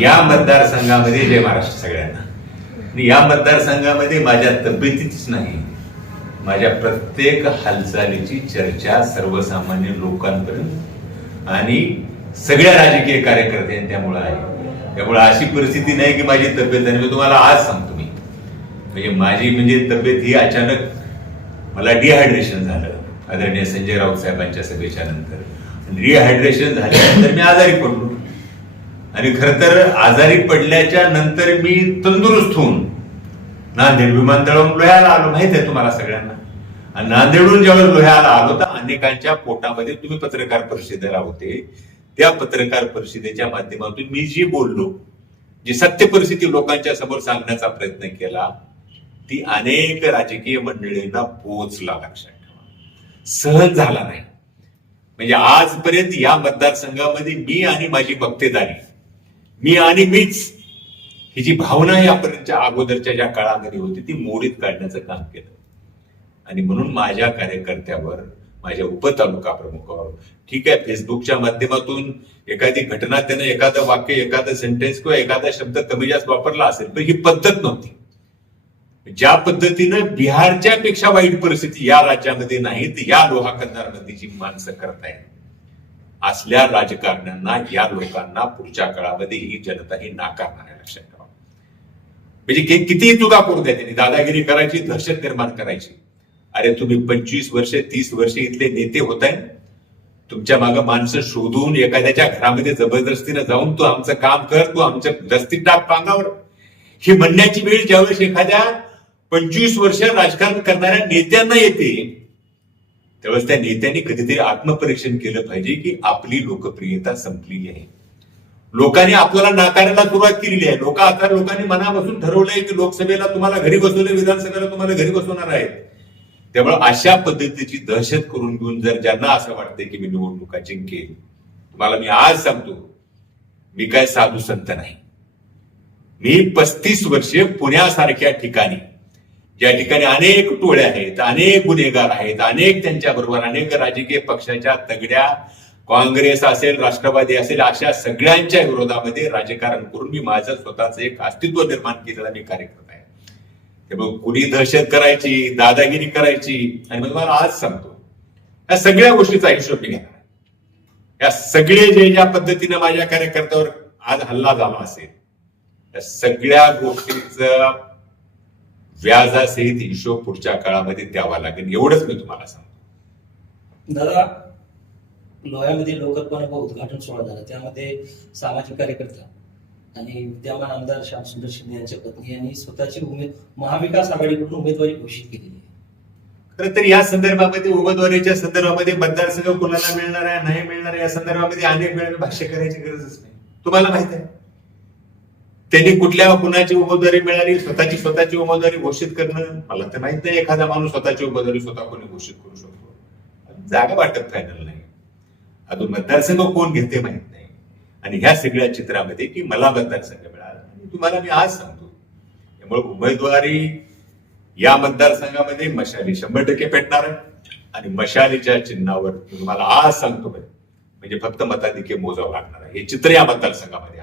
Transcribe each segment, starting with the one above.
या मतदारसंघामध्ये जय महाराष्ट्र सगळ्यांना. आणि या मतदारसंघामध्ये माझ्या तब्येतीच नाही. माझ्या प्रत्येक हालचालीची चर्चा सर्वसामान्य लोकांपर्यंत आणि सगळ्या राजकीय कार्यकर्त्यांच्यामुळे आहे. त्यामुळे अशी परिस्थिती नाही की माझी तब्येत आणि मी तुम्हाला आज सांगतो मी. म्हणजे माझी म्हणजे तब्येत ही अचानक मला डिहायड्रेशन झालं. आदरणीय संजय राऊत साहेबांच्या सभेच्या नंतर. डिहायड्रेशन झाल्यानंतर मी आजारी पडलो. आणि खर तर आजारी पडल्याच्या नंतर मी तंदुरुस्त होऊन नांदेड विमानतळावरून लोह्याला आलो. माहीत आहे तुम्हाला सगळ्यांना? आणि नांदेडहून ज्यावेळेस लोह्याला आलो तर अनेकांच्या पोटामध्ये तुम्ही पत्रकार परिषदेला होते. त्या पत्रकार परिषदेच्या माध्यमातून मी जी बोललो जी सत्य परिस्थिती लोकांच्या समोर सांगण्याचा प्रयत्न केला ती अनेक राजकीय मंडळींना पोहोचला लक्षात ठेवा. सहज झाला नाही. म्हणजे आजपर्यंत या मतदारसंघामध्ये मी आणि माझी बक्तेदारी मी आणि मीच ही जी भावना यापर्यंतच्या अगोदरच्या ज्या काळामध्ये होती ती मोडीत काढण्याचं काम केलं. आणि म्हणून माझ्या कार्यकर्त्यावर माझ्या उपतालुका प्रमुखावर ठीक आहे फेसबुकच्या माध्यमातून एखादी घटना त्यानं एखादं वाक्य एखादं सेंटेन्स किंवा एखादा शब्द कमी जास्त वापरला असेल पण ही पद्धत नव्हती. ज्या पद्धतीनं बिहारच्या पेक्षा वाईट परिस्थिती या राज्यामध्ये नाही तर या लोहा कंधारमध्ये जी माणसं करतायत. असल्या राजकारण्यांना या लोकांना पुढच्या काळामध्ये ही जनता ही नाकारणार आहे लक्षात ठेवा. म्हणजे कितीही चुका करू द्या त्यांनी. दादागिरी करायची दहशत निर्माण करायची. अरे तुम्ही पंचवीस वर्ष तीस वर्ष इथले नेते होत आहे तुमच्या मागे माणसं शोधून एखाद्याच्या घरामध्ये जबरदस्तीनं जाऊन तू आमचं काम कर तू आमच्या दस्ती टाक पांगावर. ही म्हणण्याची वेळ ज्यावेळेस एखाद्या पंचवीस वर्ष राजकारण करणाऱ्या नेत्यांना येते त्यावेळेस त्या नेत्यांनी कधीतरी आत्मपरीक्षण केलं पाहिजे की आपली लोकप्रियता संपलेली आहे. लोकांनी आपल्याला नाकारायला सुरुवात केलेली आहे. लोक आता लोकांनी मनापासून ठरवलंय की लोकसभेला तुम्हाला घरी बसवले विधानसभेला तुम्हाला घरी बसवणार आहेत. त्यामुळे अशा पद्धतीची दहशत करून घेऊन जर ज्यांना असं वाटतंय की मी निवडणुका जिंकेल तुम्हाला मी आज सांगतो मी काय साधू संत नाही. मी पस्तीस वर्षे पुण्यासारख्या ठिकाणी ज्या ठिकाणी अनेक टोळ्या आहेत अनेक गुन्हेगार आहेत अनेक त्यांच्या बरोबर अनेक राजकीय पक्षाच्या तगड्या काँग्रेस असेल राष्ट्रवादी असेल अशा सगळ्यांच्या विरोधामध्ये राजकारण करून मी माझं स्वतःच एक अस्तित्व निर्माण केलेला मी कार्यकर्ता आहे. त्यामुळे कुणी दहशत करायची दादागिरी करायची आणि मग मला आज सांगतो या सगळ्या गोष्टीचा हिशोब मी घेणार या सगळे जे ज्या पद्धतीनं माझ्या कार्यकर्त्यावर आज हल्ला झाला असेल या सगळ्या गोष्टीचं व्याजासहित हिशोब पुढच्या काळामध्ये द्यावा लागेल एवढंच मी तुम्हाला सांगतो. दादा लोह्यामध्ये लोककल्पना उद्घाटन सोहळा झाला. त्यामध्ये सामाजिक कार्यकर्ता आणि विद्यमान आमदार श्यामसुंदर शिंदे यांच्या पत्नी यांनी स्वतःची उमेद महाविकास आघाडीकडून उमेदवारी घोषित केलेली आहे. खरं तर या संदर्भामध्ये उमेदवारीच्या संदर्भामध्ये मतदारसंघ कोणाला मिळणार आहे नाही मिळणार आहे या संदर्भामध्ये अनेक वेळा भाष्य करायची गरजच नाही. तुम्हाला माहीत आहे? त्यांनी कुठल्या कुणाची उमेदवारी मिळाली? स्वतःची स्वतःची उमेदवारी घोषित करणं? मला तर माहीत नाही. एखादा माणूस स्वतःची उमेदवारी स्वतः कोणी घोषित करू शकतो. जागा वाटत फायनल नाही. अजून मतदारसंघ कोण घेते माहीत नाही. आणि ह्या सगळ्या चित्रामध्ये की मला मतदारसंघ मिळाला. तुम्हाला मी आज सांगतो. त्यामुळे उमेदवारी या मतदारसंघामध्ये मशाली शंभर टक्के पेटणार आहे. आणि मशालीच्या चिन्हावर तुम्हाला आज सांगतो म्हणजे फक्त मताधिके मोजावं लागणार आहे. हे चित्र या मतदारसंघामध्ये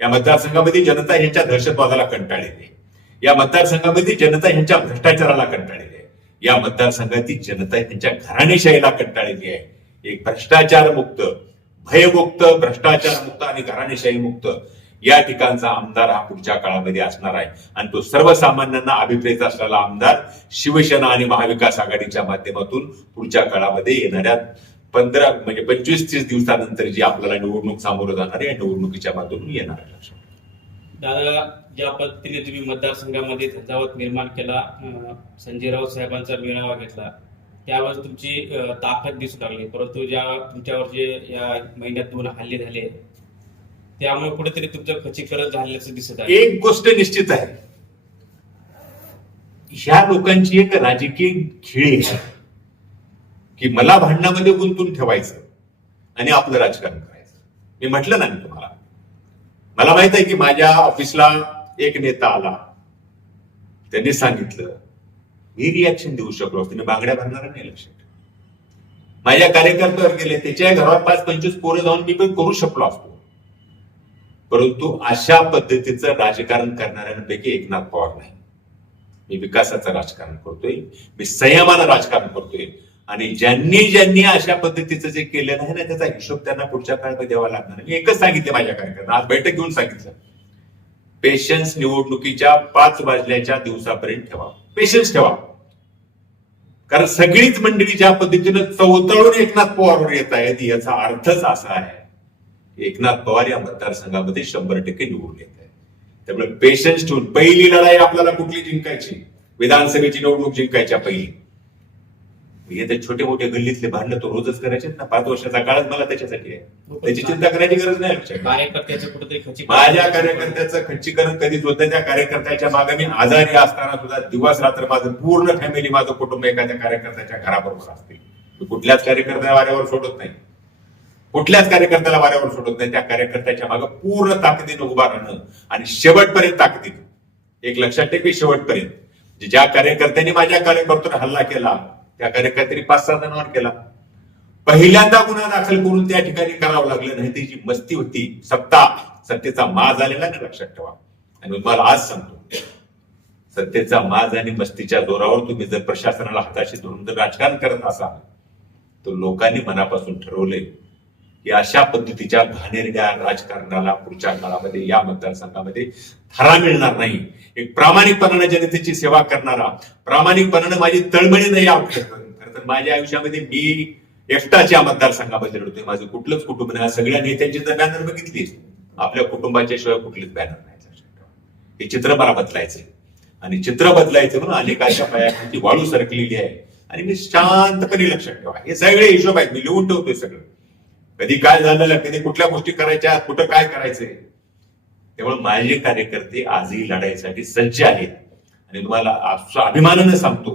या मतदारसंघामध्ये जनता ह्यांच्या दहशतवादाला कंटाळलेली आहे. या मतदारसंघामध्ये जनता ह्यांच्या भ्रष्टाचाराला कंटाळलेली आहे. या मतदारसंघातील जनता ह्यांच्या घराणेशाहीला कंटाळलेली आहे. एक भ्रष्टाचार मुक्त भयमुक्त भ्रष्टाचार मुक्त आणि घराणेशाही मुक्त या ठिकाणचा आमदार हा पुढच्या काळामध्ये असणार आहे. आणि तो सर्वसामान्यांना अभिप्रेत असलेला आमदार शिवसेना आणि महाविकास आघाडीच्या माध्यमातून पुढच्या काळामध्ये येणाऱ्या पंधरा म्हणजे पंचवीस तीस दिवसानंतर जी आपल्याला निवडणूक सामोरं जाणार या निवडणुकीच्या माध्यमातून येणार आहे. लक्षात दादा ज्या पद्धतीने तुम्ही मतदारसंघामध्ये झंझावत निर्माण केला संजय राऊत साहेबांचा मेळावा घेतला त्यावेळेस तुमची ताकद दिसू लागली. परंतु ज्या तुमच्यावर जे या महिन्यात दोन हल्ले झाले त्यामुळे कुठेतरी तुमचं खचीकरण झाल्याचं दिसत आहे. एक गोष्ट निश्चित आहे. ह्या लोकांची एक राजकीय खेळी आहे. की मला भांडणामध्ये गुंतून ठेवायचं आणि आपलं राजकारण करायचं. मी म्हटलं ना मी तुम्हाला. मला माहीत आहे की माझ्या ऑफिसला एक नेता आला. त्यांनी सांगितलं मी रिॲक्शन देऊ शकलो असतो. मी बांगड्या भरणार नाही लक्षात माझ्या कार्यकर्त्यावर गेले त्याच्या घरात पाच पंचवीस पोरं जाऊन मी पण करू शकलो असतो. परंतु अशा पद्धतीचं राजकारण करणाऱ्यांपैकी एकनाथ पवार नाही. मी विकासाचं राजकारण करतोय. मी संयमानं राजकारण करतोय. आणि ज्यांनी ज्यांनी अशा पद्धतीचं जे केलं आहे ना त्याचा हिशोब त्यांना पुढच्या काळात द्यावा लागणार मी एकच सांगितलं माझ्या कार्यकर्त्यांना आज बैठक घेऊन सांगितलं. पेशन्स निवडणुकीच्या पाच वाजल्याच्या दिवसापर्यंत ठेवा. पेशन्स ठेवा. कारण सगळीच मंडळी ज्या पद्धतीनं चौतळून एकनाथ पवारवर येत आहेत याचा अर्थच असा आहे एकनाथ पवार या मतदारसंघामध्ये शंभर टक्के निवडून येत आहेत. त्यामुळे पेशन्स ठेवून पहिली लढाई आपल्याला कुठली जिंकायची? विधानसभेची निवडणूक जिंकायच्या पहिली. हे ते छोटे मोठे गल्लीतले भांडणं तो रोजच करायचे ना. पाच वर्षाचा काळच मला त्याच्यासाठी आहे. त्याची चिंता करायची गरज नाही. कार्यकर्त्याचं कुठेतरी माझ्या कार्यकर्त्याचं खच्चीकरण कधीच होत नाही. त्या कार्यकर्त्याच्या मागे मी आजारी असताना सुद्धा दिवस रात्र माझं पूर्ण फॅमिली माझं कुटुंब एखाद्या कार्यकर्त्याच्या घराबरोबर असते मी कुठल्याच कार्यकर्त्याला वाऱ्यावर सोडत नाही. कुठल्याच कार्यकर्त्याला वाऱ्यावर सोडत नाही. त्या कार्यकर्त्याच्या मागे पूर्ण ताकदीनं उभा राहणं आणि शेवटपर्यंत ताकदीनं. एक लक्षात ठेव शेवटपर्यंत. ज्या कार्यकर्त्यांनी माझ्या कार्यकर्त्यावर हल्ला केला त्या कार्यकर्त्यांनी पाच सहा जणांवर केला. पहिल्यांदा गुन्हा दाखल करून त्या ठिकाणी करावं लागलं नाही ती जी मस्ती होती सत्ता सत्तेचा माज आलेला ना लक्षात ठेवा. आणि तुम्हाला आज सांगतो सत्तेचा माज आणि मस्तीच्या जोरावर तुम्ही जर प्रशासनाला हाताशी धरून जर राजकारण करत असाल तर लोकांनी मनापासून ठरवले की अशा पद्धतीच्या घाणेरड्या राजकारणाला पुढच्या काळामध्ये या मतदारसंघामध्ये थरा मिळणार नाही. एक प्रामाणिकपणाने जनतेची सेवा करणारा प्रामाणिकपणाने माझी तळमळी नाही खरं तर माझ्या आयुष्यामध्ये मी एकटाच या मतदारसंघामध्ये लढतोय माझं कुठलंच कुटुंब नाही. सगळ्या नेत्यांची तर बॅनर बघितली. आपल्या कुटुंबाच्या शिवाय कुठलीच बॅनर नाही. हे चित्र मला बदलायचंय. आणि चित्र बदलायचं म्हणून अनेकांच्या पायाखाली वाळू सरकलेली आहे. आणि मी शांतपणे लक्षात ठेवा. हे सगळे हिशोब आहेत. मी लिहून ठेवतोय सगळं. कधी काय झालं कधी कुठल्या गोष्टी करायच्या कुठं काय करायचंय. त्यामुळे माझे कार्यकर्ते आजही लढाईसाठी सज्ज आहेत आणि तुम्हाला अभिमानानं सांगतो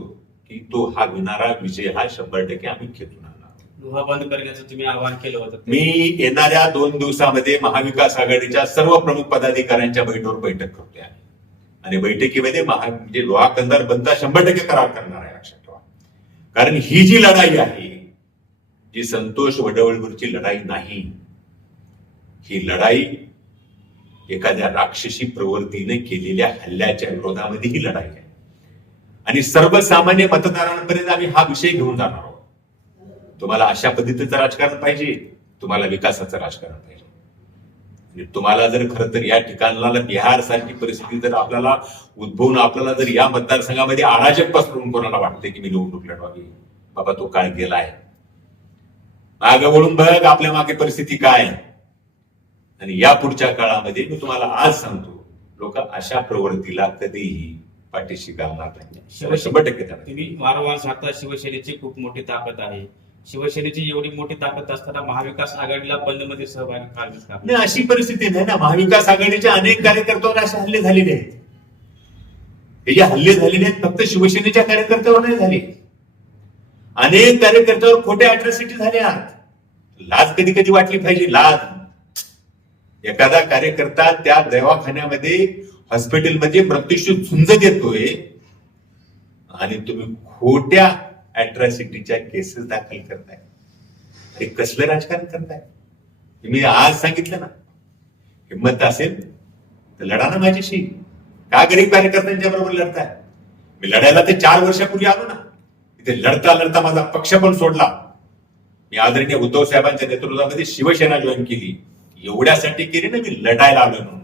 की तो हा घेणारा विजय हा शंभर टक्के आम्ही खेचून आणणार बंद करण्याचं तुम्ही आवाहन केलं होतं. मी येणाऱ्या दोन दिवसामध्ये महाविकास आघाडीच्या सर्व प्रमुख पदाधिकाऱ्यांच्या बैठकीवर बैठक करतोय आम्ही. आणि बैठकीमध्ये महा म्हणजे लोहा कंदार बंदा शंभर टक्के करार करणार आहे लक्षात ठेवा कारण ही जी लढाई आहे जी संतोष वडवळगुरूची लढाई नाही ही लढाई एखाद्या राक्षसी प्रवृत्तीने केलेल्या हल्ल्याच्या विरोधामध्ये ही लढाई आहे. आणि सर्वसामान्य मतदारांपर्यंत आम्ही हा विषय घेऊन जाणार आहोत. तुम्हाला अशा पद्धतीचं राजकारण पाहिजे तुम्हाला विकासाचं राजकारण पाहिजे. आणि तुम्हाला जर खरं तर या ठिकाणाला बिहार सारखी परिस्थिती जर आपल्याला उद्भवून आपल्याला जर या मतदारसंघामध्ये अराजक पसरून कोणाला वाटते की मी निवडणूक लढवावी. बाबा तो काळ गेला आहे मागे वळून बघ आपल्या मागे परिस्थिती काय. आणि या पुढच्या काळामध्ये मी तुम्हाला आज सांगतो लोक अशा प्रवृत्तीला कधीही पाठीशी घालणार नाही. शंभर टक्के त्यांना तुम्ही वारंवार सांगता शिवसेनेची खूप मोठी ताकद आहे. शिवसेनेची एवढी मोठी ताकद असताना महाविकास आघाडीला बंदमध्ये सहभागी अशी परिस्थिती नाही ना. महाविकास आघाडीच्या अनेक कार्यकर्त्यावर असे हल्ले झालेले आहेत. हे जे हल्ले झालेले आहेत फक्त शिवसेनेच्या कार्यकर्त्यावर नाही झाले. अनेक कार्यकर्त्यावर खोट्या अट्रॉसिटी झाल्या लाज कधी कधी वाटली पाहिजे लाज. एखादा कार्यकर्ता त्या दवाखान्यामध्ये हॉस्पिटलमध्ये प्रत्यक्ष झुंज देतोय आणि तुम्ही खोट्या अट्रॉसिटीच्या केसेस दाखल करताय. हे कसलं राजकारण करताय? मी आज सांगितलं ना. हिंमत असेल तर लढा ना माझ्याशी. का गरीब कार्यकर्त्यांच्या बरोबर लढताय? मी लढायला ते चार वर्षापूर्वी आलो ना. तिथे लढता लढता माझा पक्ष पण सोडला. मी आदरणीय उद्धव साहेबांच्या नेतृत्वामध्ये शिवसेना जॉईन केली. एवढ्यासाठी केली ना मी लढायला आलोय म्हणून.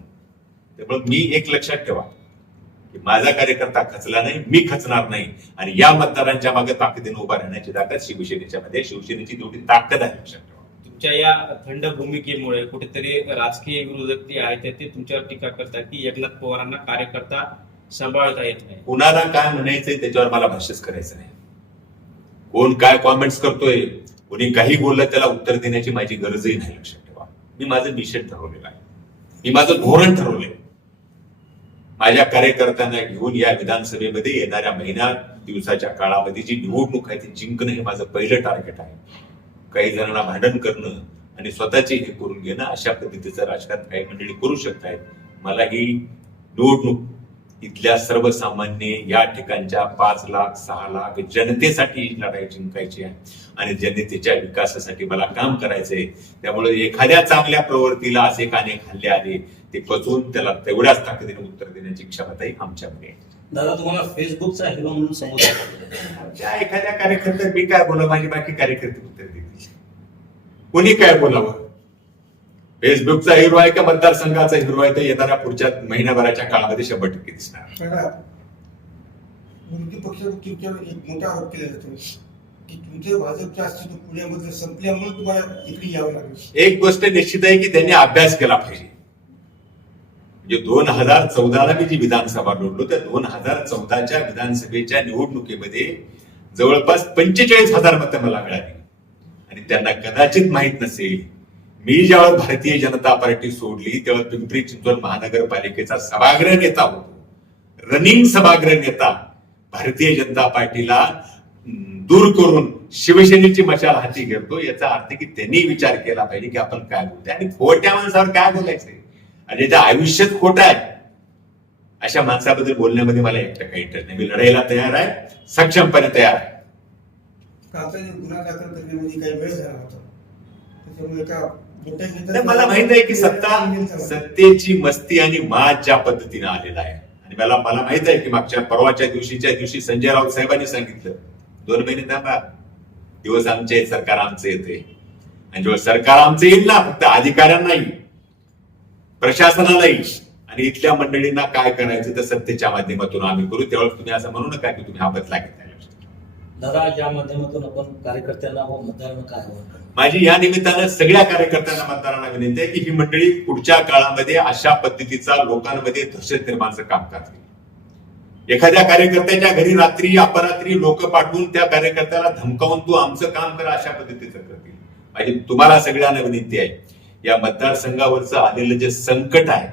त्यामुळे मी एक लक्षात ठेवा की माझा कार्यकर्ता खचला नाही मी खचणार नाही. आणि या मतदारांच्या मागे ताकदीने उभा राहण्याची ताकद शिवसेनेच्या मध्ये शिवसेनेची तेवढी ताकद आहे लक्षात ठेवा. तुमच्या या थंड भूमिकेमुळे कुठेतरी राजकीय विरोधक जे आहेत ते तुमच्यावर टीका करतात की एकनाथ पवारांना कार्यकर्ता सांभाळता येत नाही. कुणाला काय म्हणायचंय त्याच्यावर मला भाष्यच करायचं नाही. कोण काय कॉमेंट्स करतोय कोणी काही बोललं त्याला उत्तर देण्याची माझी गरजही नाही लक्षात ठेवा. मी माझं मिशन ठरवलेलं आहे. मी माझं धोरण ठरवलंय. माझ्या कार्यकर्त्यांना घेऊन या विधानसभेमध्ये येणाऱ्या महिन्यात दिवसाच्या काळामध्ये जी निवडणूक आहे ती जिंकणं हे माझं पहिलं टार्गेट आहे. काही जणांना भांडण करणं आणि स्वतःचे हे करून घेणं अशा पद्धतीचं राजकारण काही मंडळी करू शकतायत. मला ही निवडणूक इथल्या सर्वसामान्य या ठिकाणच्या पाच लाख सहा लाख जनतेसाठी लढाई जिंकायची आहे. आणि जनतेच्या विकासासाठी मला काम करायचंय. त्यामुळे एखाद्या चांगल्या प्रवृत्तीला असे अनेक हल्ले आले ते पचवून त्याला तेवढ्याच ताकदीने उत्तर देण्याची क्षमताही आमच्याकडे आहे. दादा तुम्हाला फेसबुकचा हिरो म्हणून समोर ज्या एखाद्या कार्यकर्त्यात मी काय बोला माझी बाकी कार्यकर्ते उत्तर देतील. कोणी काय बोलावं? फेसबुकचा हिरो आहे का मतदारसंघाचा हिरो आहे तर येणाऱ्या पुढच्या महिन्याभराच्या काळामध्ये शंभर टक्के दिसणार. मोठा आरोप केला जातो की तुमचं भाजपच्या अस्तित्व पुण्यामध्ये संपल्यामुळे तुम्हाला इकडे यावं लागेल. एक गोष्ट निश्चित आहे की त्यांनी अभ्यास केला पाहिजे. म्हणजे दोन हजार चौदाला मी जी विधानसभा लढलो त्या दोन हजार चौदाच्या विधानसभेच्या निवडणुकीमध्ये जवळपास पंचेचाळीस हजार मतं मला मिळाली आणि त्यांना कदाचित माहीत नसेल मी ज्यावेळेस भारतीय जनता पार्टी सोडली तेव्हा पिंपरी चिंचवड महानगरपालिकेचा सभागृह नेता होतो. रनिंग सभागृह नेता भारतीय जनता पार्टीला दूर करून शिवसेनेची मशाल हाती घेतो याचा अर्थ की त्यांनी विचार केला पाहिजे की आपण काय बोलतोय आणि खोट्या माणसावर काय बोलायचंय? आणि ज्याच्या आयुष्यात खोटं आहे. अशा माणसाबद्दल बोलण्यामध्ये मला एकटं काही इंटरेस्ट नाही. मी लढायला तयार आहे सक्षमपणे तयार आहे. गुन्हा दाखल करण्यामध्ये काही वेळ झाला होता. त्याच्यामुळे का मोठ्या मला माहीत आहे की सत्ता सत्तेची मस्ती आणि माज ज्या पद्धतीने आलेला आहे. आणि मला मला माहीत आहे की मागच्या परवाच्या दिवशीच्या दिवशी संजय राऊत साहेबांनी सांगितलं दोन महिने थांबा दिवस आमचे सरकार आमचे येते आणि जेव्हा सरकार आमचं येईल ना फक्त अधिकाऱ्यांना येईल प्रशासनाला येईल. आणि इथल्या मंडळींना काय करायचं तर सत्तेच्या माध्यमातून आम्ही करू. त्यावेळेस तुम्ही असं म्हणू नका की तुम्ही हा बदला घेतला दादा या माध्यमातून आपण कार्यकर्त्यांना व मतदारांना काय माझी या निमित्तानं सगळ्या कार्यकर्त्यांना मतदारांना विनंती आहे की ही मंडळी पुढच्या काळामध्ये अशा पद्धतीचा लोकांमध्ये दहशत निर्माणचं काम करतील एखाद्या कार्यकर्त्याच्या घरी रात्री अपरात्री लोक पाठवून त्या कार्यकर्त्याला धमकावून तू आमचं काम कर अशा पद्धतीचं करतील माझी तुम्हाला सगळ्यांना विनंती आहे या मतदारसंघावरचं आलेलं जे संकट आहे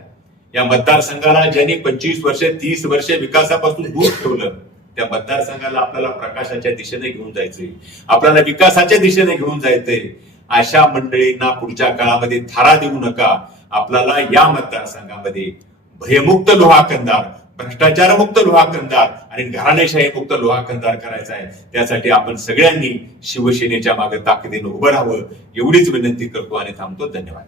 या मतदारसंघाला ज्यांनी पंचवीस वर्ष तीस वर्ष विकासापासून दूर ठेवलं त्या मतदारसंघाला आपल्याला प्रकाशाच्या दिशेने घेऊन जायचंय. आपल्याला विकासाच्या दिशेने घेऊन जायचंय. अशा मंडळींना पुढच्या काळामध्ये थारा देऊ नका. आपल्याला या मतदारसंघामध्ये भयमुक्त लोहाकंदार भ्रष्टाचारमुक्त लोहा कंदार आणि घराणेशाही मुक्त लोहाकंदार करायचा आहे. त्यासाठी आपण सगळ्यांनी शिवसेनेच्या मागे ताकदीनं उभं राहावं. एवढीच विनंती करतो आणि थांबतो. धन्यवाद.